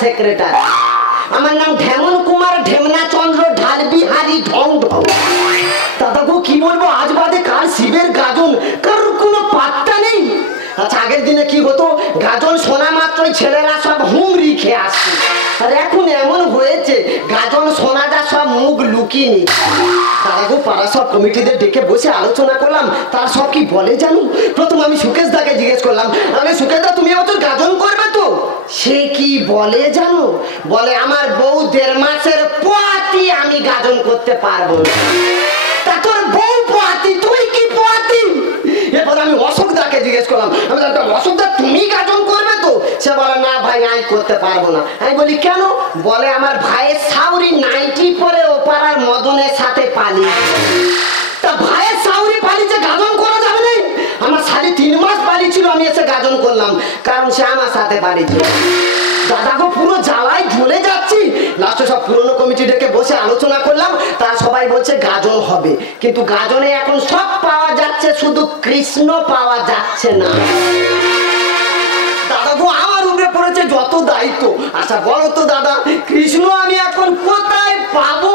Secretary. আমার নাম ঢেমন কুমার ঢেমনা চন্দ্র ঢাল বিহারি ঢং ঢং। দাদা গো কি বলবো, আজ বাদে কাল শিবের গাজন, কারোর কোনো পাত্তা নেই। আচ্ছা আগের দিনে কি হতো, গাজন শোনা মাত্রই ছেলেরা সব হুমড়ি খেয়ে আসছে, আর এখন এমন হয়েছে গাজন শোনা যা সব মুখ লুকিয়ে নিচ্ছে। তারা গো পাড়া সব কমিটিদের ডেকে বসে আলোচনা করলাম, তারা সব কি বলে জানো? প্রথম আমি সুকেশ দাকে জিজ্ঞেস করলাম, আমি সুকেশ দা তুমি এবছর গাজন করবে তো? সে কি বলে জানো, বলে আমার বউ 1.5 মাসের পোয়াতি, আমি গাজন করতে পারবো না। তা তোর বউ পোয়াতি, তুই কি পোয়াতি? এরপর আমি অশোক দাকে জিজ্ঞেস করলাম, আমি অশোক দা তুমি গাজন করবে তো? সে বলে না ভাই আমি করতে পারবো না। আমি বলি কেন? বলে আমার ভাইয়ের সাউরি নাইটি পরে ও পাড়ার মদনের সাথে পালিয়ে। তা ভাইয়ের সাউরি পালিয়েছে, গাজন করা যাবে না? আমার শালি 3 মাস পালিয়েছিল, আমি এসে গাজন করলাম, কারণ সে আমার সাথে পালিয়েছে। দাদা গো পুরো জ্বালায় ঝুলে যাচ্ছি। লাস্টে সব পুরনো কমিটি ডেকে বসে আলোচনা করলাম, তারা সবাই বলছে গাজন হবে, কিন্তু গাজনে এখন সব পাওয়া যাচ্ছে, শুধু কৃষ্ণ পাওয়া যাচ্ছে না। দাদা গো আমার উপরে পড়েছে যত দায়িত্ব। আচ্ছা বলো তো দাদা, কৃষ্ণ আমি এখন কোথায় পাবো?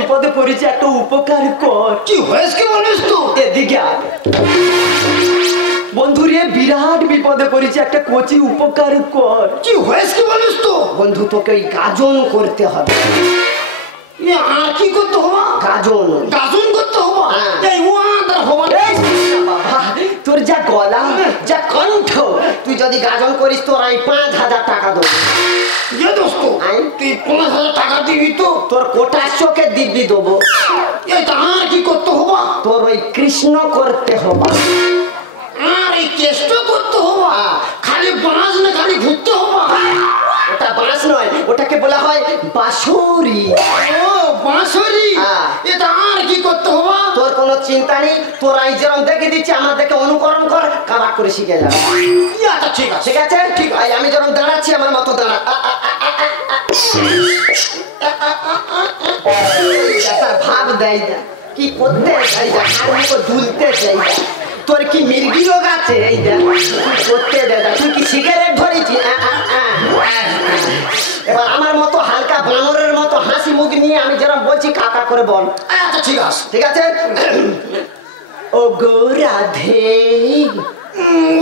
বিপদে পড়েছে, একটা উপকার কর। কি হয়েছে কি বলিস তো? এদিকে বন্ধু রে, বিরাট বিপদে পড়েছে, একটা কচি উপকার কর। কি হয়েছে কি বলিস তো? বন্ধু তোকে ওই গাজন করতে হবে। কি করতে হবে? গাজন। গাজন করতে হবে? বাবা তোর যা গলা, যা কণ্ঠ, তুই যদি গাজন করিস তোর আমি 5,000 টাকা দেবো। তুই 5,000 টাকা দিবি তো? তোর কোটার চোখে দিব্যি দেবো। কি করতে হবে? তোর ওই কৃষ্ণ করতে হবে। আর এই চেষ্টা করতে হবে? খালি বাঁশ না খালি ঘুরতে হবে? ওটা বাঁশ নয়, ওটাকে বলা হয় বাঁশরি। ও বাঁশরি, এটা আর কি করতে হবে? তোর কোনো চিন্তা নেই, তোর এই যেরকম দেখে দিচ্ছি আমার দেখে অনুকরণ কর, কাবাক করে শিখে যাবে। ঠিক আছে ঠিক আছে, ঠিক আছে। আমি যেরকম দাঁড়াচ্ছি আমার মতো দাঁড়া। ভাব দেয় না কি করতে চাই, দুলতে চাই। তোর কি মির্গি রোগ আছে? এই দেখ করতে দে। তুই কি সিগারেট ধরেছি? এবার আমার মতো হালকা বানরের মতো হাসি মুখ নিয়ে আমি যেরকম বলছি কাকা করে বল। আচ্ছা ঠিক আছে ঠিক আছে। ও গো রাধে,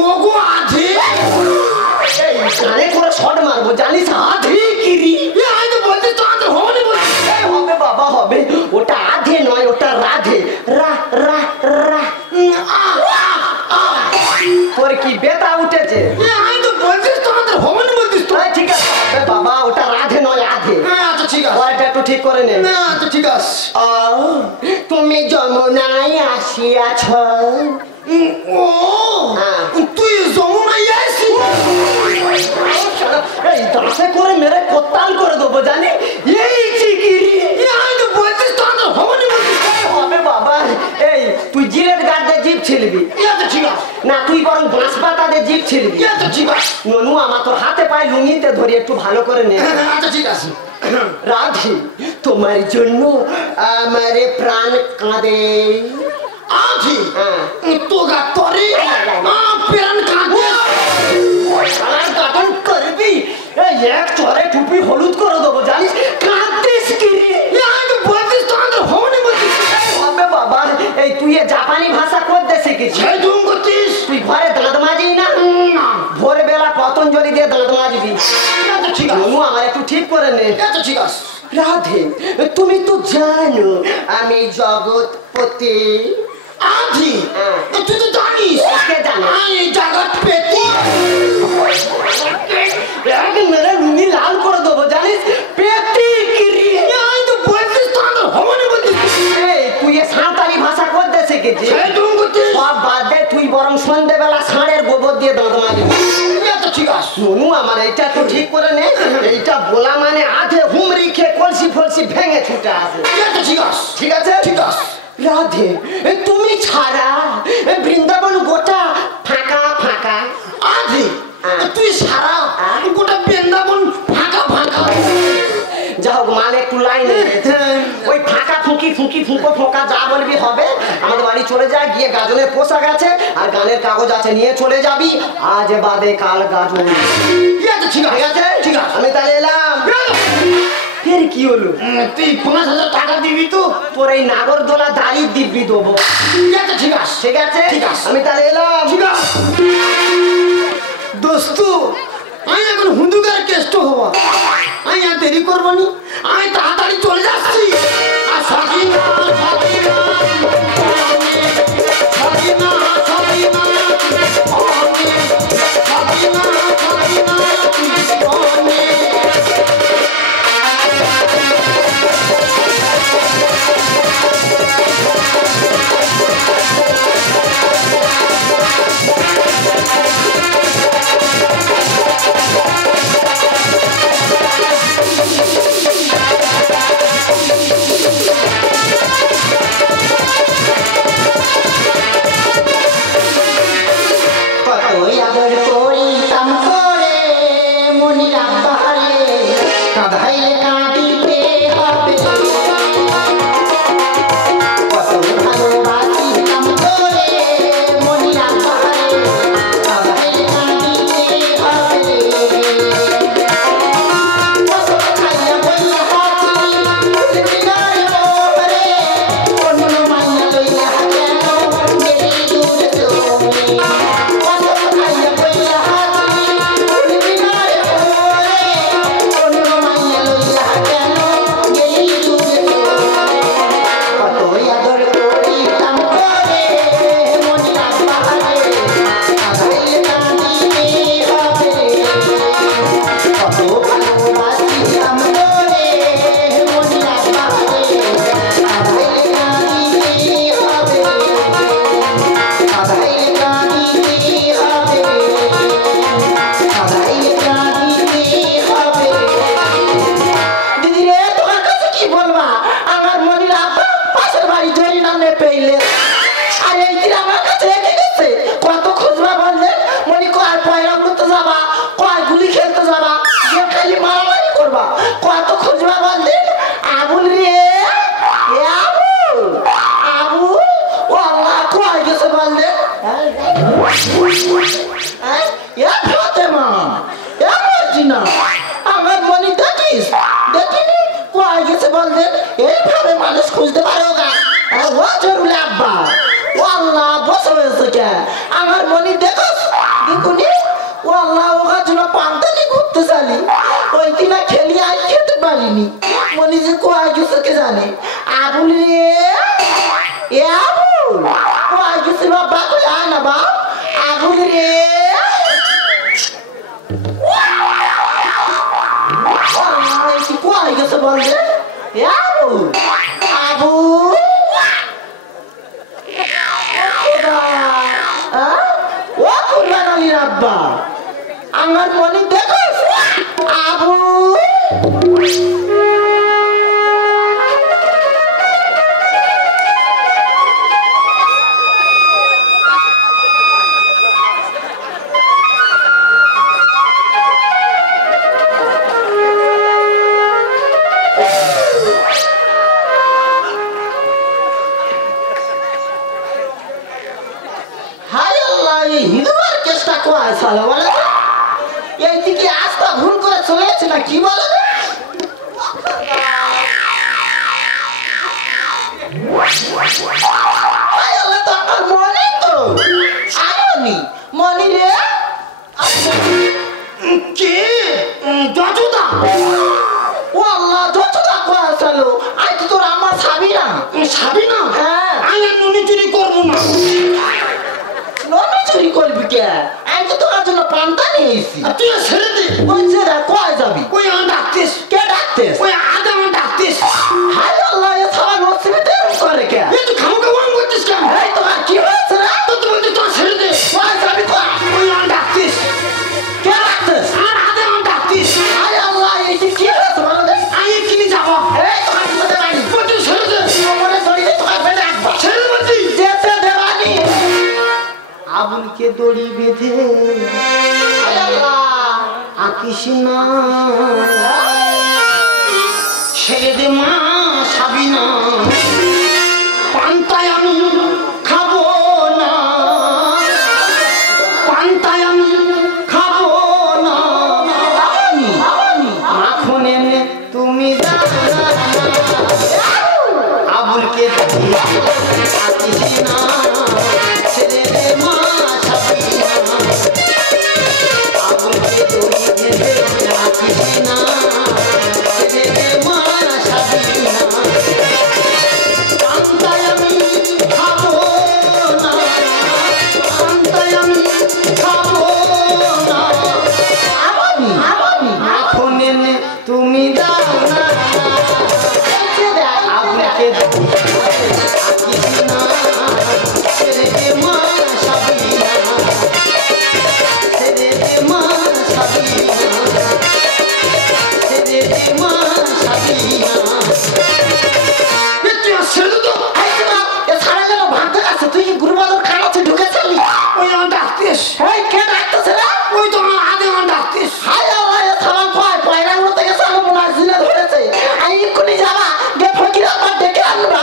ও গো আধে। কানে করে শট মারবো জানিস? আধে কিরি বলতে তো আধে হবে হবে বাবা হবে। ওটা আধে নয়, ওটা রাধে। রা রা রা। তোর কি বেতা উঠেছে? আমি তো বলছিস তোমাদের হবে না বলছিস তো? ঠিক আছে বাবা, ওটা রাধে নয় আধে। আচ্ছা ঠিক আছে, ওটা একটু ঠিক করে নে। আচ্ছা ঠিক আছে। তুমি যমুনায় আসিয়াছ। ও তুই যমুনায় আসি? এই দাঁতে করে মেরে কোত্তাল করে দেবো জানি। এই চিকিরি আমি তো বলছিস তোমাদের হবে না বলছিস। হবে বাবা। এই তুই জিরেট গাছ দিয়ে জিভ ছিলবি? ঠিক আছে না, তুই বরং বাঁশ পাতা দিয়ে জিভ ছিলবি। ঠিক আছে। ননু আমার তোর হাতে পায়ে লুঙ্গিতে ধরি, একটু ভালো করে নে। আচ্ছা ঠিক আছে। রাধে তোমার জন্য আমার প্রাণ কাঁদে। আধি তোগা তরে প্রাণ কাঁদে। গাজন করবি? এক চরে টুপি হলুদ করে দেবো জানিস। কাঁদতিস কি? বলছিস তোমাদের হবে বলছিস। হবে বাবা। এই তুই জাপানি ভাষা করতে শিখেছিস? তুই ঘরে দাঁত মাজিস না? ভোরবেলা পতঞ্জলি দিয়ে দাঁত মাজবি। ঠিক আছে আমার একটু ঠিক করে নে। ঠিক আছে। রাধে তুমি তো জানো আমি জগৎপতি। আধি তুই তো জানিস? কে জানে? আমি জগৎপতি। সন্ধ্যেবেলা ষাঁড়ের গোবর দিয়ে দাঁত মারি। ঠিক আছে শুনু আমার এইটা তো ঠিক করে নে, এইটা বলা মানে আধে হুমরি খেয়ে কলসি ফলসি ভেঙে ছুটে আসে। ঠিক আছে ঠিক আছে ঠিক আছে। রাধে তুমি ছাড়া বৃন্দাবন গোটা ফাঁকা ফাঁকা। আধে তুই সারা গোটা বৃন্দাবন ফাঁকা ফাঁকা। যা হোক মানে একটু লাইনে ওই ফাঁকা ফুঁকি ফুঁকি ফুঁকো ফোঁকা যা বলবি হবে। আমাদের বাড়ি চলে যায়, গিয়ে গাজনের পোশাক আছে আর গানের কাগজ আছে, নিয়ে চলে যাবি। আজ বাদে কাল গাজন। ঠিক আছে ঠিক আছে আমি তাহলে এলাম। ফের কি হলো? তুই 5,000 টাকা দিবি তো? তোর এই নাগরদোলা দাড়ি দিব্যি দেবো। ঠিক আছে ঠিক আছে ঠিক আছে আমি তাহলে এলাম। ঠিক আছে দোস্ত, আমি এখন হুন্দুকার কেষ্ট হওয়া, আমি আর দেরি করবো নি, আমি তাড়াতাড়ি চলে যাচ্ছি। আর সকিনা সকিনা সকিনা সকিনা সকিনা সকিনা আমার মনে দেখিস দেখিনি কোয়াই গেছে বলতেন এইভাবে মানুষ খুঁজতে পারো গা ও জরুরি আব্বা ও আল্লাহ বসে হয়েছে কে আমার মনে দেখোস দেখুনি ও আল্লাহ ওখার জন্য পান্তানি ঘুরতে চালি ওই দিনা খেলি আজ খেতে পারিনি মনে যে কোয়াই গেছে কে জানে আবুল রে এ আবুল কোয়াই গেছে বাবা কই আয় না বা আবুল রে কোয়াই গেছে বলছে আবু আবু ও কুরবান আলীর আব্বা আমার মনে দেখো আবু এইদিকে আস্তা ভুল করে চলে যাচ্ছে না কি বলে আমার মনে তো আমি মনে রে কে যজুদা ও আল্লাহ যজুদা কোয়া চলো আজ তো তোর আমার ছাবি না হ্যাঁ আমি মনে চুরি করবো না ননি চুরি করবি কে আমি তো তোমার জন্য পান্তা নিয়ে এসেছি তুই ছেড়ে দে ওই ছেড়ে কয় যাবি ওই আমি ডাকতিস কে ডাকতিস ওই আগে আমি ডাকতিস হায় আল্লাহ এ সারা নসিবে দেব করে কে এই তুই খামো খামো করতিস কেন এই তোমার কি হয়েছে রে তো তুই বলতে তোর ছেড়ে দে ও দড়ি বেঁধে আকিস না ছেড়ে দে মা সাবিনা পান্তায় আমি খাবো না পান্তায় আমি খাবো না মাখন এনে তুমি আবুলকে আকিস না ছেড়ে দে মা সাবিনা আবুলকে দড়ি বেঁধে আকিস না ছেড়ে দে মা সাবিনা পান্তায় আমি খাবো না পান্তায় আমি খাবো না মাখন এনে তুমি দাও না আবুলকে আকিস না ছেড়ে দে মা সাবিনা ছেড়ে দে মা সাবিনা ছেড়ে দে মা সাবিনা তুই কি গুরুবাদর খানাতে ঢুকেছিলি ওই আমার ডাকতিস ওই কে ডাকতেছে রে ওই তো আমার আদে আমার ডাকতিস হায় আল্লাহ এ সালাম কয় পয়রাগুলো থেকে সালাম মোনার জিনে ধরেছে আমি এক্ষুনি যাবা গে ফকির আমার ডেকে আনবা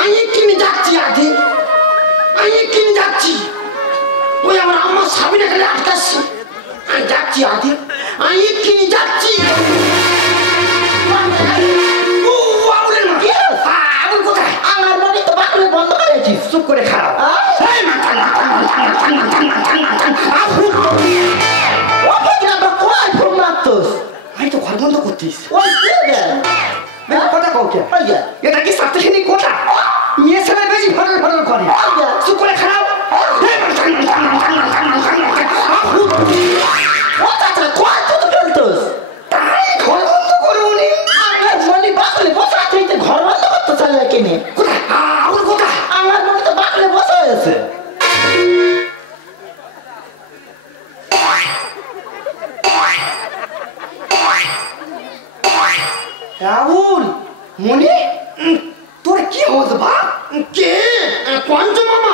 আমি এক্ষুনি যাচ্ছি আগে আমি এক্ষুনি যাচ্ছি ওই আমার আম্মা সাবিনাকে আটকাচ্ছি আমি যাচ্ছি আগে আমি এক্ষুনি যাচ্ছি আগুন কোথায় আমার মনে তো বাকলে বন্ধ করেছিস চুপ করে খারাপ আমি তো ঘর বন্ধ করতিস কথা কাউকে এটা কি সাতখানি কথা ইয়ে ছেলে বেশি ফটল ফটল করে চুপ করে খারাপ তাই ঘর বন্ধ করে উনি মনে বাকলে বসা চাইতে ঘর বন্ধ করতে চাইলে কিনে কোথায় আমার কোথায় আমার মনে তো বাকলে বসা হয়েছে রাহুল মনি তোর কি হতো বা কে কঞ্চ মামা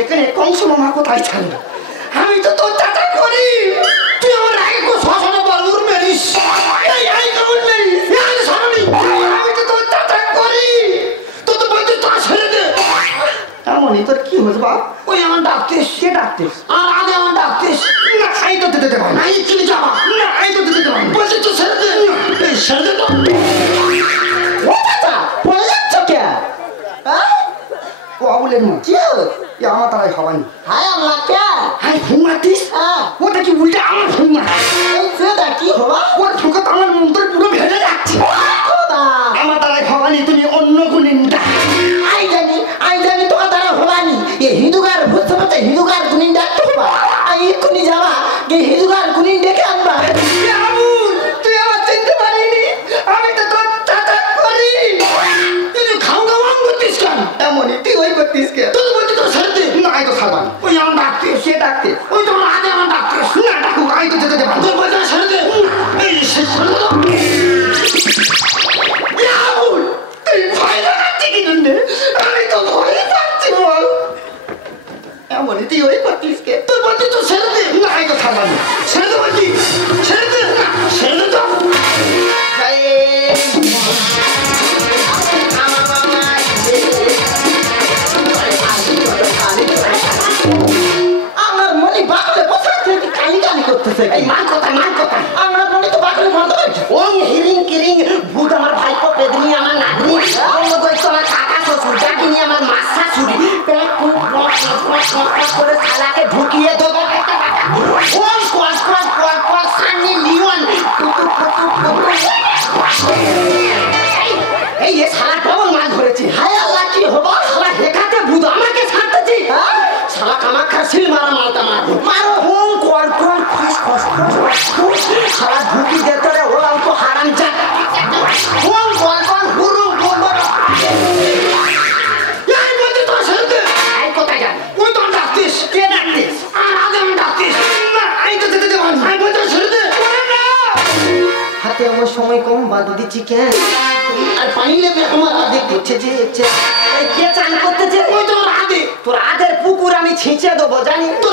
এখানে কংস মামা কোথায় ছাড়ল আমি তো তোর চাচা করি তুই আমার আগে কো শাসনে বলুর মেরিস এই কেমন মেরিস আমি তো তোর চাচা করি তো তো বলতে তা ছেড়ে দে মনি তোর কি হতো বা ওই আমার ডাকতিস কে ডাকতিস আর আগে আমার ডাকতিস না এই তো দিতে দেবো না এই চিনি যাবা না এই তো দিতে দেবো বলছি তো ছেড়ে দে এই ছেড়ে দে তো ও চাচা পড়ে যাচ্ছ কে ও আবুলের মা কি আমার তারাই হবানি হায় আল্লাহ কে হায় ফোন মারতিস ওটা কি উল্টে আমার ফোন মার সেটা কি হবা ওর ঠোকা তো আমার মন্ত্র পুরো ভেঙে যাচ্ছে আমার তারাই হবানি তুমি অন্য গুণিনটা আই জানি তোমার দ্বারা হবানি এ হিন্দুগার বুঝতে পারতে হিন্দুগার গুণিন ডাকতে হবা আই এক্ষুনি যাবা যে হিন্দুগার গুণিন ডেকে আনবা তুই আমার চিনতে পারিনি আমি তো তোর চাচা করি তুই খাও খাওয়ান করতিস কেন এমনই তুই ওই করতিস কে তুই বলছিস তো ছাড়তে না আই তো ছাড়বানি ওই আমার ডাকতে সে ডাকতে ওই তো আমার আগে আমার ডাকতে না ডাকু আই তো যেতে দেবা তুই বলছিস ছেড়ে দে এই সে ছেড়ে দে তুই ভয় লাগাচ্ছি কি জন্য আমি তো ভয় পাচ্ছি বল এমনই তুই ওই করতিস কে তুই বলছিস তো ছেড়ে দে না আই তো ছাড়বানি ছেড়ে দে বলছি ছেড়ে দে ছেড়ে দে তো আমার মনে বাকলে বসাচ্ছে কালি কালি করতেছে এই মান কথা আমার মনে তো বাকলে বন্ধ করেছে ওই হিরিং কিরিং ভূত আমার ভাইপো পেদনি আমার নাতনি অন্য কইছ আমার কাকা শ্বশুর জাকিনি আমার মা শাশুড়ি পেট খুব করে শালাকে ঢুকিয়ে দেবো ওই কোয়াস সানি লিওন এই এ শালা ডবল মাছ ধরেছে হায় আল্লাহ কি হবো শালা হেকাতে ভূত আমাকে ছাড়তেছি শালা কামাক্ষা সিল মারা মালটা মারো হোম কর শালা ঢুকি যেতে রে ওলাও তো হারাম যা হোম কর হুরু বলবো এই মধ্যে তো ছেড়ে বাদ দিচ্ছি কেন? আর পানি নেবে আমার আধে করছে যে কে চান করতেছে? ওই তোর আধে তোর আধের পুকুর আমি ছিঁচে দেবো জানি। তো